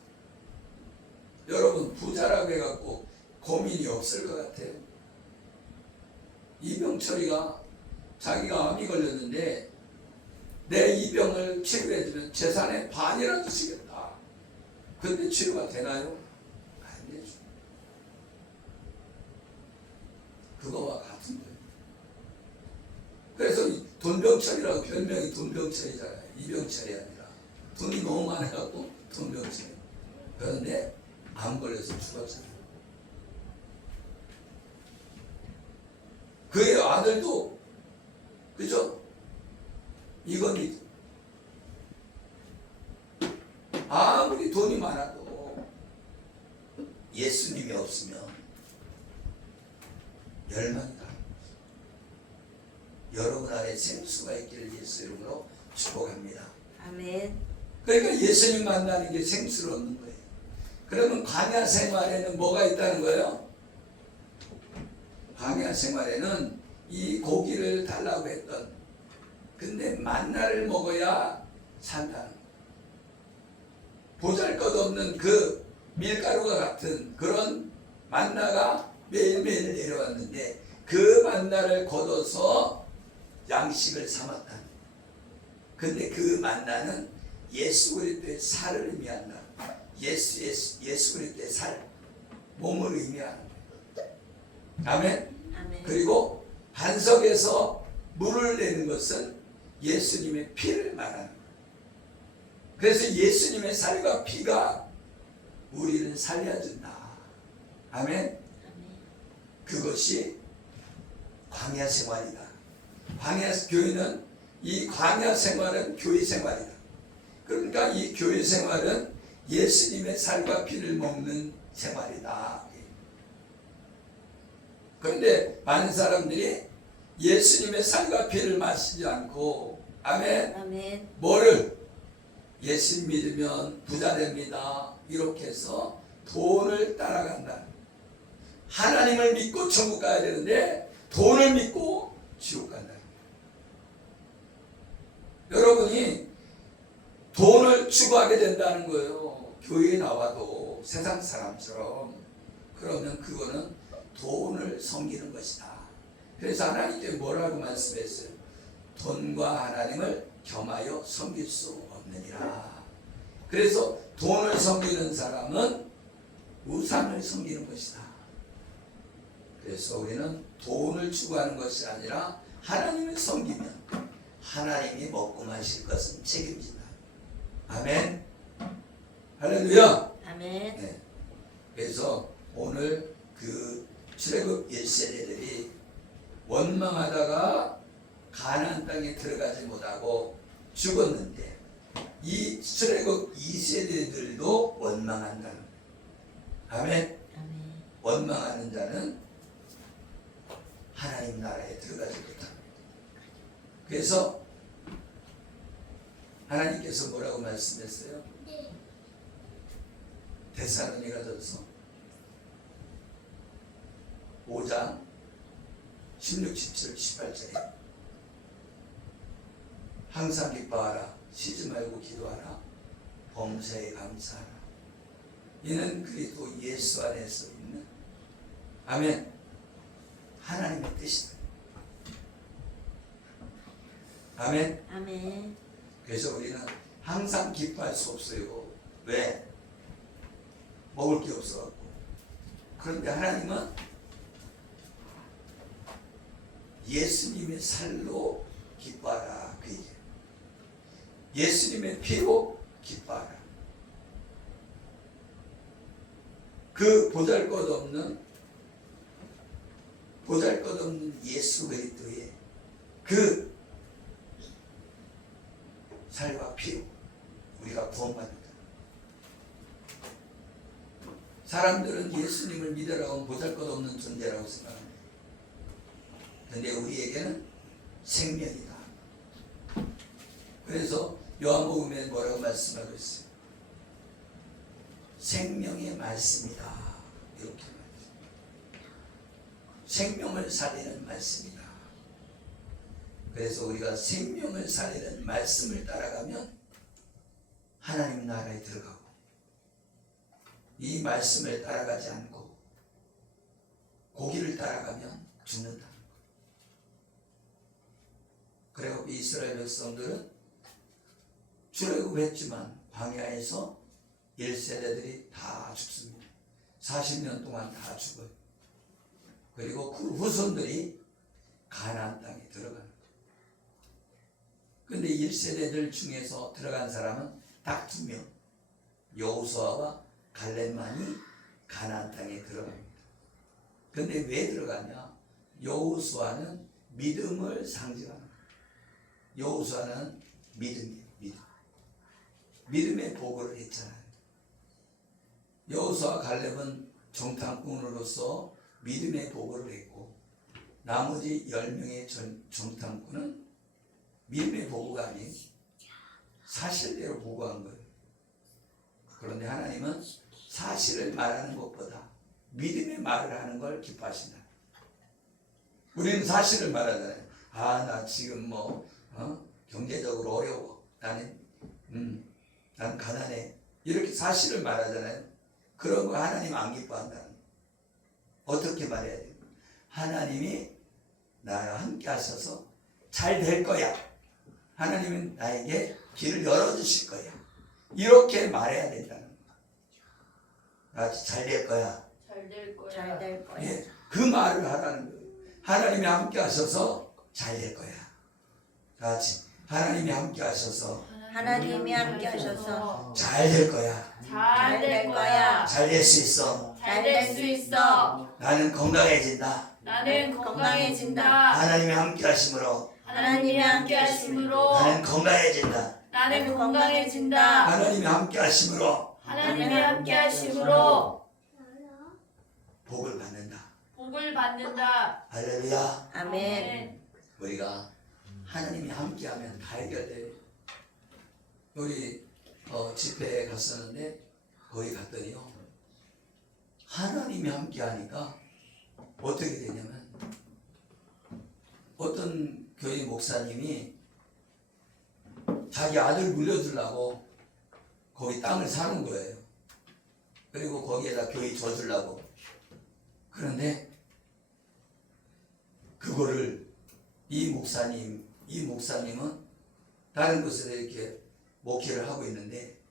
여러분 부자라고 해갖고 고민이 없을 것 같아요. 이병철이가 자기가 암이 걸렸는데 내 이 병을 치료해주면 재산의 반이라도 주겠다. 근데 치료가 되나요? 안 되죠. 그거와 같은 거예요. 그래서 돈병철이라고 별명이 돈병철이잖아요. 이병철이 아니라 돈이 너무 많아갖고 돈병철. 그런데 암 걸려서 죽었잖아요. 그의 아들도 그죠? 이건희 아무리 돈이 많아도 예수님이 없으면 멸망이다. 여러분 안에 생수가 있기를 예수 이름으로 축복합니다. 아멘. 그러니까 예수님 만나는 게 생수를 얻는 거예요. 그러면 광야 생활에는 뭐가 있다는 거예요? 광야 생활에는 이 고기를 달라고 했던, 근데 만나를 먹어야 산다는 거예요. 보잘것없는 그 밀가루가 같은 그런 만나가 매일매일 내려왔는데 그 만나를 걷어서 양식을 삼았다는 거예요. 근데 그 만나는 예수 그리스도의 살을 의미한다. 예수 그리스도의 살, 몸을 의미하는 거예요. 아멘. 아멘. 그리고 반석에서 물을 내는 것은 예수님의 피를 말하는 거예요. 그래서 예수님의 살과 피가 우리를 살려준다. 아멘. 아멘. 그것이 광야 생활이다. 광야 교회는 이 광야 생활은 교회 생활이다. 그러니까 이 교회 생활은 예수님의 살과 피를 먹는 생활이다. 그런데 많은 사람들이 예수님의 살과 피를 마시지 않고 아멘. 아멘. 뭐를? 예수 믿으면 부자 됩니다. 이렇게 해서 돈을 따라간다. 하나님을 믿고 천국 가야 되는데 돈을 믿고 지옥 간다. 여러분이 돈을 추구하게 된다는 거예요. 교회에 나와도 세상 사람처럼. 그러면 그거는 돈을 섬기는 것이다. 그래서 하나님께 뭐라고 말씀했어요? 돈과 하나님을 겸하여 섬길 수 없느니라. 그래서 돈을 섬기는 사람은 우상을 섬기는 것이다. 그래서 우리는 돈을 추구하는 것이 아니라 하나님을 섬기면 하나님이 먹고 마실 것은 책임진다. 아멘. 할렐루야. 아멘. 네. 그래서 오늘 그 출애굽 1세대들이 원망하다가 가나안 땅에 들어가지 못하고 죽었는데 이 출애굽 2세대들도 원망한다는 거예요. 아멘. 아멘. 원망하는 자는 하나님 나라에 들어가지 못합니다. 그래서 하나님께서 뭐라고 말씀했어요? 데살로니가전서 5장 16, 17, 18절에 항상 기뻐하라, 쉬지 말고 기도하라, 범사에 감사하라. 이는 그리스도 예수 안에서 있는 아멘. 하나님의 뜻이다. 아멘. 아멘. 그래서 우리는 항상 기뻐할 수 없어요. 왜? 먹을 게 없어갖고. 그런데 하나님은 예수님의 살로 기뻐하라. 그 얘기예요. 예수님의 피로 기뻐하라. 그 보잘것없는 예수 그리스도의 그 살과 피로 우리가 구원받는다. 사람들은 예수님을 믿으라고 보잘것없는 존재라고 생각합니다. 그런데 우리에게는 생명이다. 그래서 요한복음에 뭐라고 말씀하고 있어요? 생명의 말씀이다. 이렇게 말해요. 생명을 살리는 말씀이다. 그래서 우리가 생명을 살리는 말씀을 따라가면 하나님 나라에 들어가고, 이 말씀을 따라가지 않고 고기를 따라가면 죽는다는 거. 그리고 이스라엘 백성들은 출애굽했지만 광야에서 1세대들이 다 죽습니다. 40년 동안 다 죽어요. 그리고 그 후손들이 가나안 땅에 들어가는 거예요. 근데 1세대들 중에서 들어간 사람은 딱 2명, 여호수아와 갈렙만이 가나안 땅에 들어갑니다. 근데 왜 들어가냐? 여호수아는 믿음을 상징하는 거예요. 여호수아는 믿음이에요. 믿음의 보고를 했잖아요. 여호수아 갈렙은 정탐꾼으로서 믿음의 보고를 했고, 나머지 10명의 정탐꾼은 믿음의 보고가 아닌 사실대로 보고한 거예요. 그런데 하나님은 사실을 말하는 것보다 믿음의 말을 하는 걸 기뻐하신다. 우리는 사실을 말하잖아요. 나 지금 경제적으로 어려워. 나는 가난해. 이렇게 사실을 말하잖아요. 그런 거 하나님 안 기뻐한다는 거예요. 어떻게 말해야 돼요? 하나님이 나와 함께 하셔서 잘 될 거야. 하나님은 나에게 길을 열어주실 거야. 이렇게 말해야 된다는 거야. 잘 될 거야. 잘 될 거야. 잘 될 거야. 예, 그 말을 하라는 거예요. 하나님이 함께 하셔서 잘 될 거야. 같이 하나님이 함께 하셔서 하나님이 함께 하셔서 잘 될 거야. 잘 될 거야. 잘 될 수 있어. 잘 될 수 있어. 나는 건강해진다. 나는 건강해진다. 하나님이 함께 하심으로 하나님이 함께 하심으로 나는 건강해진다. 나는 건강해진다. 하나님이 함께 하심으로 하나님이 함께 하심으로 복을 받는다. 복을 받는다. 할렐루야. 아멘. 우리가 하나님이 함께하면 다 해결돼요. 우리 집회에 갔었는데 거기 갔더니요, 하나님이 함께하니까 어떻게 되냐면, 어떤 교회 목사님이 자기 아들 물려주려고 거기 땅을 사는 거예요. 그리고 거기에다 교회 줘주려고. 그런데 그거를 이 목사님은 다른 곳에서 이렇게 목회를 하고 있는데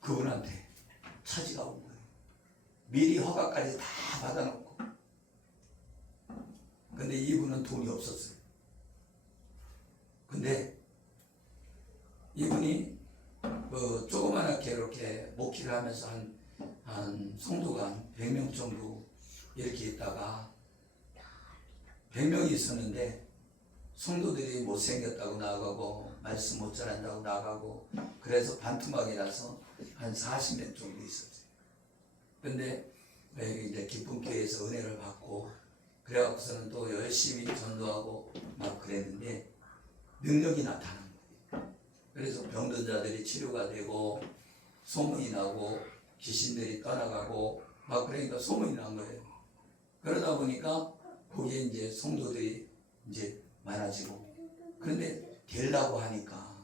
그분한테 차지가 온 거예요. 미리 허가까지 다 받아놓고. 근데 이분은 돈이 없었어요. 근데 이분이 조그만하게 이렇게 목회를 하면서 한 성도가 한 100명 정도 이렇게 있다가 100명이 있었는데 성도들이 못생겼다고 나가고 말씀 못 잘한다고 나가고, 그래서 반투막이 나서 한 40명 정도 있었어요. 근데 이제 기쁨교회에서 은혜를 받고 그래갖고서는 또 열심히 전도하고 막 그랬는데 능력이 나타난 거예요. 그래서 병든 자들이 치료가 되고 소문이 나고 귀신들이 떠나가고 막 그러니까 소문이 난 거예요. 그러다 보니까 거기에 이제 성도들이 이제 많아지고, 그런데 되려고 하니까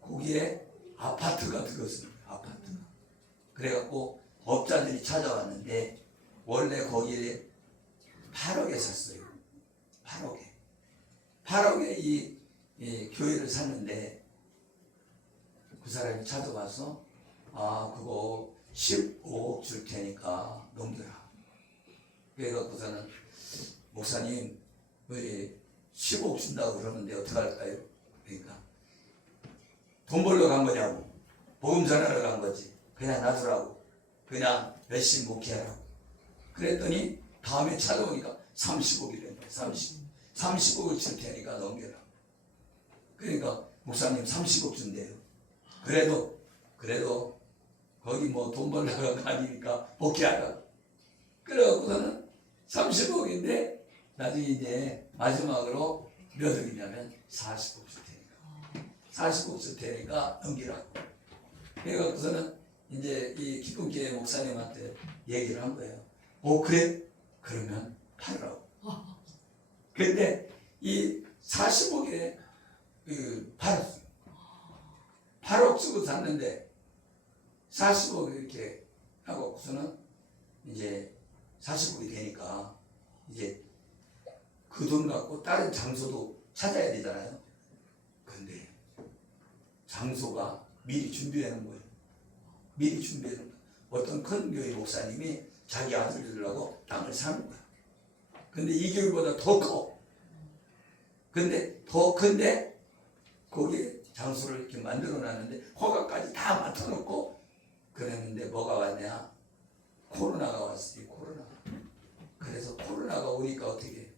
거기에 아파트가 들었습니다. 아파트가. 그래갖고 업자들이 찾아왔는데 원래 거기에 8억에 샀어요. 8억에 이 교회를 샀는데 그 사람이 찾아와서 그거 15억 줄 테니까 넘겨라. 그래갖고서는 목사님 왜 15억 준다고 그러는데 어떡할까요? 그러니까 돈 벌러 간 거냐고, 복음 전하러 간 거지. 그냥 놔두라고, 그냥 열심히 목회하라고. 그랬더니 다음에 찾아오니까 30억이래. 30억을 줄 테니까 넘겨라. 그러니까 목사님 30억 준대요. 그래도 거기 뭐 돈 벌러 간 거 아니니까 목회하라. 그래갖고서는 30억인데 나중에 이제 마지막으로 몇 억이냐면 40억 줄 테니까. 40억 줄 테니까 넘기라고. 그래갖고서는 이제 이 기쁨교회 목사님한테 얘기를 한 거예요. 그래? 그러면 팔으라고. 근데 이 40억에 팔았어요. 8억 쓰고 샀는데 40억 이렇게 하고서는 이제 40억이 되니까 이제 그 돈 갖고 다른 장소도 찾아야 되잖아요. 근데 장소가 미리 준비해 놓은 거예요. 미리 준비해 놓은 거예요. 어떤 큰 교회 목사님이 자기 아들 주려고 땅을 사는 거야. 근데 이 교회보다 더 커. 근데 더 큰데 거기에 장소를 이렇게 만들어 놨는데 허가까지 다 맡아놓고 그랬는데 뭐가 왔냐? 코로나가 왔어요. 코로나. 그래서 코로나가 오니까 어떻게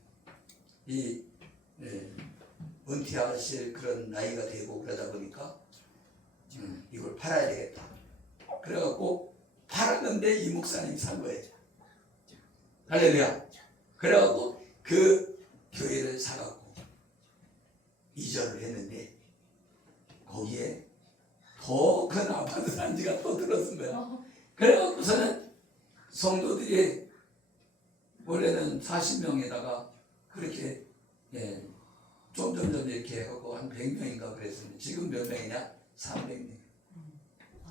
이 은퇴하실 그런 나이가 되고 그러다 보니까 이걸 팔아야 되겠다. 그래갖고 팔았는데 이 목사님이 산 거예요. 할렐루야. 그래갖고 그 교회를 사갖고 이전을 했는데 거기에 더 큰 아파트 단지가 또 들어선 거야. 그래갖고서는 성도들이 원래는 40명에다가 그렇게 점점 이렇게 해갖고 한 100명인가 그랬었는데 지금 몇 명이냐? 300명.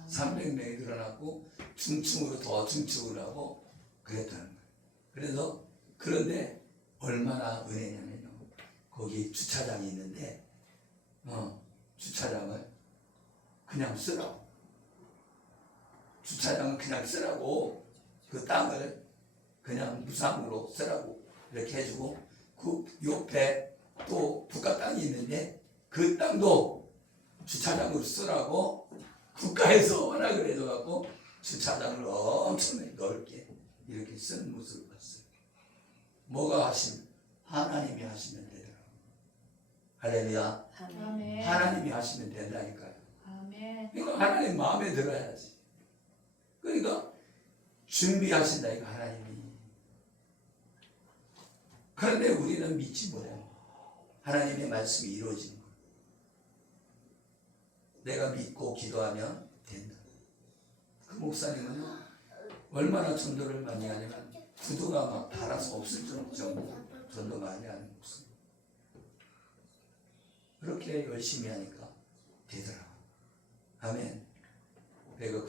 300명이 늘어났고 중층으로 더 증축을 하고 그랬다는 거예요. 그래서 그런데 얼마나 은혜냐면요. 거기 주차장이 있는데 주차장을 그냥 쓰라고. 주차장을 그냥 쓰라고 그 땅을 그냥 무상으로 쓰라고 이렇게 해주고 그 옆에 또 국가 땅이 있는데 그 땅도 주차장으로 쓰라고 국가에서 허락을 해줘갖고 주차장을 엄청 넓게 이렇게 쓰는 모습을 봤어요. 뭐가 하시면 하나님이 하시면 되더라고요. 할렐루야. 아멘. 하나님이 하시면 된다니까요. 아멘. 그러니까 하나님 마음에 들어야지. 그러니까 준비하신다 이거 하나님이. 그런데 우리는 믿지 못해요. 하나님의 말씀이 이루어지는 거예요. 내가 믿고 기도하면 된다. 그 목사님은 얼마나 전도를 많이 하냐면 구도가 막 달아서 없을 정도 전도 많이 하는 목사님. 그렇게 열심히 하니까 되더라고. 아멘. 내가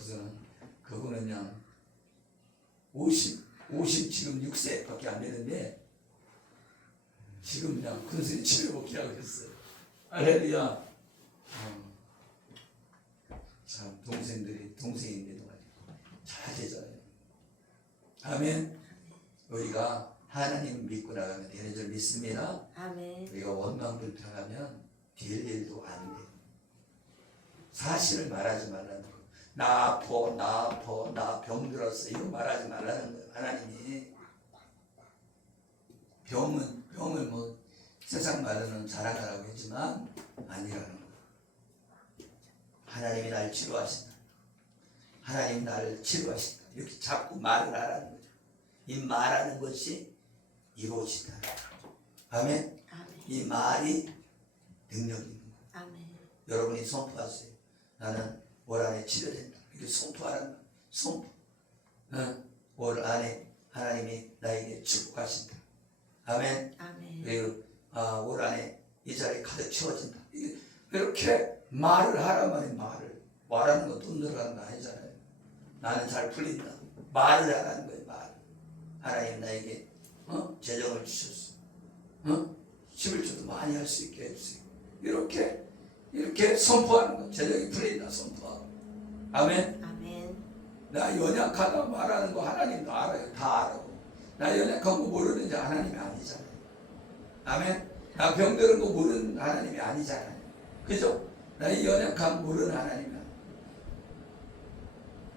그분은 그냥 50 지금 6세밖에 안 되는데 지금 그냥 근수리 치료복귀 하고 있어요. 할렐루야. 참 동생인데도 잘 되잖아요. 아멘. 우리가 하나님 믿고 나가면 되는 줄 믿습니다. 아멘. 우리가 원망불평하면 될 일도 안 돼. 사실을 말하지 말라는 거. 나 아파, 나 병들었어. 이거 말하지 말라는 거예요. 하나님이 병을 뭐 세상 말로는 자랑하라고 했지만 아니라는 거예요. 하나님이 나를 치료하신다. 하나님 나를 치료하신다. 이렇게 자꾸 말을 하라는 거죠. 이 말하는 것이 이루어진다. 아멘. 아멘. 이 말이 능력이 있는 거예요. 아멘. 여러분이 선포하세요. 나는 올 안에 치료된다. 이렇게 선포하라는 거예요. 선포. 올 안에 하나님이 나에게 축복하신다. 아멘. 아멘. 그리고 올 안에 이 자리 가득 채워진다. 이렇게 말을 하란 말이에요. 말하는 거 돈 들어가는 거 아니잖아요. 나는 잘 풀린다. 말을 하라는 거예요. 말. 하나님 나에게 재정을 주셨어. 11조도 많이 할 수 있게 해주세요. 이렇게 선포하는 거. 재정이 풀린다. 선포하고. 아멘. 아멘. 나 연약하다 말하는 거 하나님도 알아요. 다 알아요. 나 연약한 거 모르는지 하나님이 아니잖아요. 아멘. 나 병드는 거 모르는 하나님이 아니잖아요. 그죠? 나의 연약함 모르는 하나님이 아니에요.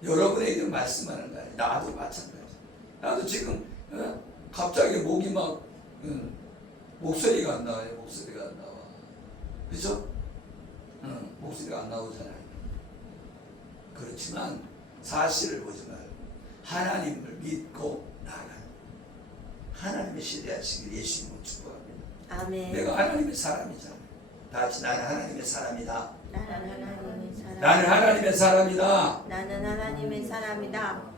여러분에게 말씀하는 거예요. 나도 마찬가지. 나도 지금 갑자기 목이 막 목소리가 안 나와요. 목소리가 안 나와. 그죠? 목소리가 안 나오잖아요. 그렇지만 사실을 보지 말고 하나님을 믿고 나가는 하나님의 시대하시길 예수님을 축복합니다. 아멘. 내가 하나님의 사람이잖아. 다 같이 나는 하나님의 사람이다. 나는 하나님의 사람. 나는 하나님의 사람이다. 나는 하나님의 사람이다.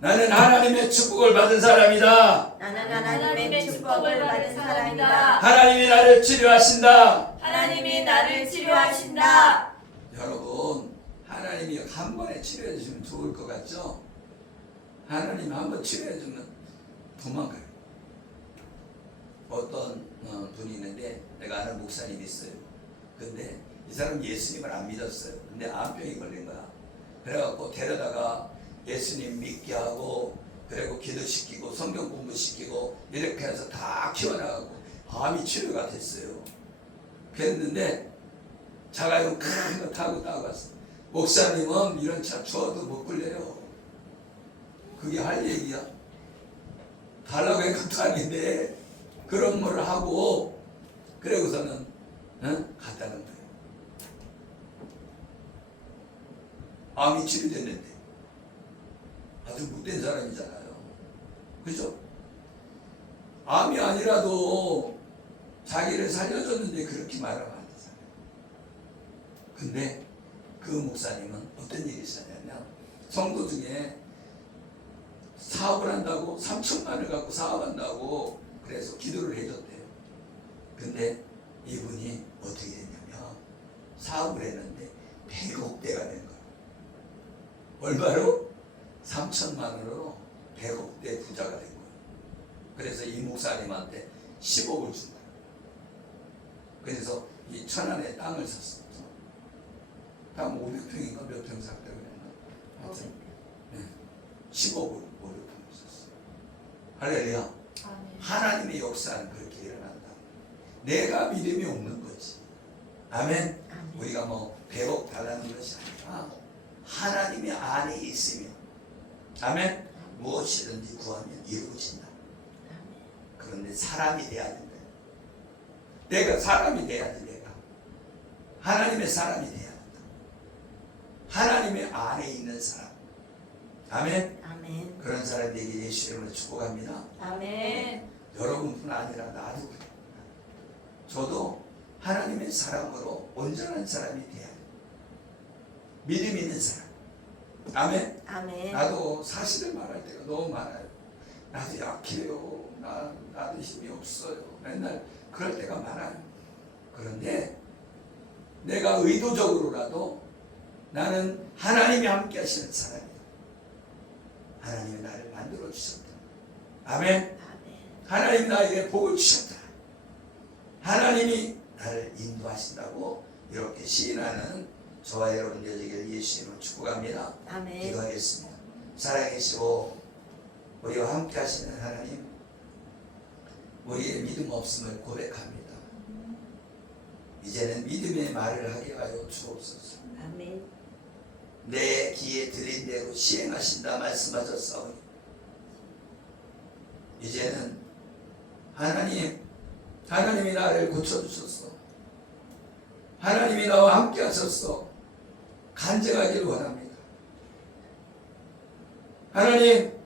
나는 하나님의 축복을 받은 사람이다. 나는 하나님의 축복을 받은 사람이다. 하나님이 나를 치료하신다. 하나님이 나를 치료하신다. 여러분, 하나님이 한 번에 치료해 주시면 좋을 것 같죠? 하나님 한 번 치료해 주면 도망가요. 어떤 분이 있는데 내가 아는 목사님이 있어요. 근데 이 사람 예수님을 안 믿었어요. 근데 암병이 걸린 거야. 그래갖고 데려다가 예수님 믿게 하고, 그리고 기도시키고 성경 공부시키고 이렇게 해서 다 키워나가고 암이 치료가 됐어요. 그랬는데 자가용 큰 거 타고 따라갔어. 목사님은 이런 차 주워도 못 굴려요. 그게 할 얘기야? 달라고 한 것도 아닌데 그런 걸 하고, 그러고서는 갔다는 거예요. 암이 치료됐는데 아주 못된 사람이잖아요. 그죠? 암이 아니라도 자기를 살려줬는데 그렇게 말하면 안 되잖아요. 근데 그 목사님은 어떤 일이 있었냐면, 성도 중에 사업을 한다고 3천만 원을 갖고 사업한다고 그래서 기도를 해줬대요. 근데 이분이 어떻게 했냐면 사업을 했는데 100억 대가 된 거예요. 얼마로? 3천만 원으로 100억 대 부자가 된 거예요. 그래서 이 목사님한테 10억을 준 거예요. 그래서 이 천안에 땅을 샀어. 땅 500평인가 몇 평 샀다고 그랬나? 하여튼 10억을 500평을 샀어. 할렐루야. 아멘. 하나님의 역사는 그렇게 일어난다. 내가 믿음이 없는 거지. 아멘. 아멘. 우리가 뭐 100억 달라는 것이 아니라 하나님의 안에 있으면, 아멘, 무엇이든지 구하면 이루어진다. 그런데 사람이 돼야 된다. 내가 사람이 돼야지. 내가 하나님의 사람이 돼야 된다. 하나님의 안에 있는 사람. 아멘. 아멘. 그런 사람들에게 예수 이름으로 축복합니다. 아멘. 여러분뿐 아니라 나도 그래요. 저도 하나님의 사람으로 온전한 사람이 돼야 돼요. 믿음 있는 사람. 아멘. 아멘. 나도 사실을 말할 때가 너무 많아요. 나도 약해요. 나도 힘이 없어요. 맨날 그럴 때가 많아요. 그런데 내가 의도적으로라도 나는 하나님이 함께 하시는 사람이다. 하나님이 나를 만들어 주셨다. 아멘. 아멘. 하나님이 나에게 복을 주셨다. 하나님이 나를 인도하신다고 이렇게 시인하는 저와 여러분들 되기를 예수님으로 축복합니다. 아멘. 기도하겠습니다. 살아계시고 우리와 함께 하시는 하나님, 우리의 믿음 없음을 고백합니다. 이제는 믿음의 말을 하게 하여 주옵소서. 아멘. 내 귀에 들린 대로 시행하신다 말씀하셨사오니 이제는 하나님이 나를 고쳐주셨어. 하나님이 나와 함께 하셨어. 간증하기를 원합니다. 하나님,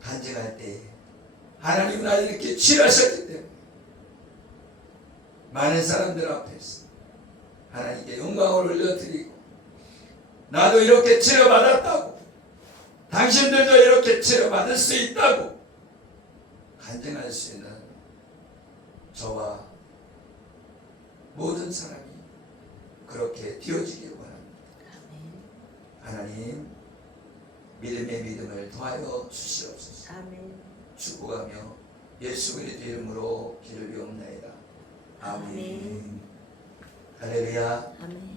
간증할 때 하나님 나를 이렇게 치료하셨기 때문에 많은 사람들 앞에서 하나님께 영광을 올려드리고, 나도 이렇게 치료받았다고, 당신들도 이렇게 치료받을 수 있다고 간증할 수 있는 저와 모든 사람이 그렇게 되어지기를 원합니다. 하나님, 믿음의 믿음을 더하여 주시옵소서. 아멘. 축복하며 예수 그리스도 이름으로 기를 비옵나이다. 아멘. 아멘. 할렐루야. 아멘.